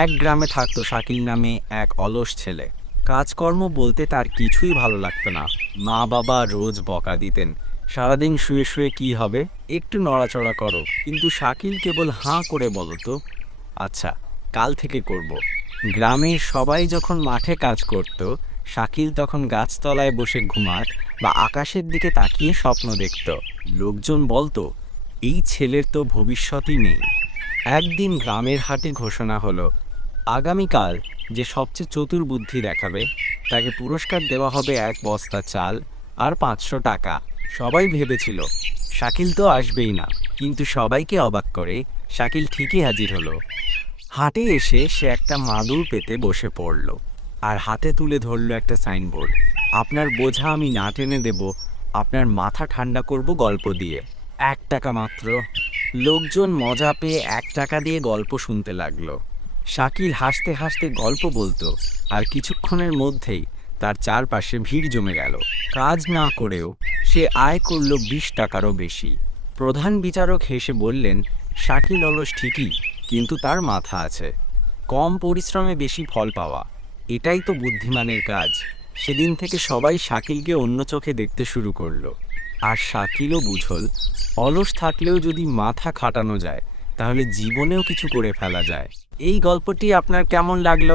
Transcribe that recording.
এক গ্রামে থাকতো শাকিল নামে এক অলস ছেলে। কাজকর্ম বলতে তার কিছুই ভালো লাগতো না। মা বাবা রোজ বকা দিতেন। সারাদিন শুয়ে শুয়ে কি হবে? একটু নড়াচড়া করো। কিন্তু শাকিল কেবল হাঁ করে বলতো আচ্ছা কাল থেকে করব। গ্রামের সবাই যখন মাঠে কাজ করত, শাকিল তখন গাছতলায় বসে ঘুমাত বা আকাশের দিকে তাকিয়ে স্বপ্ন দেখত। লোকজন বলতো, এই ছেলের তো ভবিষ্যতই নেই। একদিন গ্রামের হাটে ঘোষণা হলো আগামীকাল যে সবচেয়ে চতুর বুদ্ধি দেখাবে, তাকে পুরস্কার দেওয়া হবে এক বস্তা চাল আর পাঁচশো টাকা। সবাই ভেবেছিল, শাকিল তো আসবেই না, কিন্তু সবাইকে অবাক করে শাকিল ঠিকই হাজির হলো। হাটে এসে সে একটা মাদুর পেতে বসে পড়ল আর হাতে তুলে ধরলো একটা সাইনবোর্ড। আপনার বোঝা আমি না টেনে দেব, আপনার মাথা ঠান্ডা করব গল্প দিয়ে। এক টাকা মাত্র। লোকজন মজা পেয়ে এক টাকা দিয়ে গল্প শুনতে লাগল। শাকিল হাসতে হাসতে গল্প বলতো, আর কিছুক্ষণের মধ্যেই তার চারপাশে ভিড় জমে গেল। কাজ না করেও সে আয় করল বিশ টাকারও বেশি। প্রধান বিচারক হেসে বললেন, শাকিল অলস ঠিকই, কিন্তু তার মাথা আছে। কম পরিশ্রমে বেশি ফল পাওয়া। এটাই তো বুদ্ধিমানের কাজ। সেদিন থেকে সবাই শাকিলকে অন্য চোখে দেখতে শুরু করল। আর শাকিলও বুঝল, অলস থাকলেও যদি মাথা খাটানো যায় তাহলে জীবনেও কিছু করে ফেলা যায়। এই গল্পটি আপনার কেমন লাগল?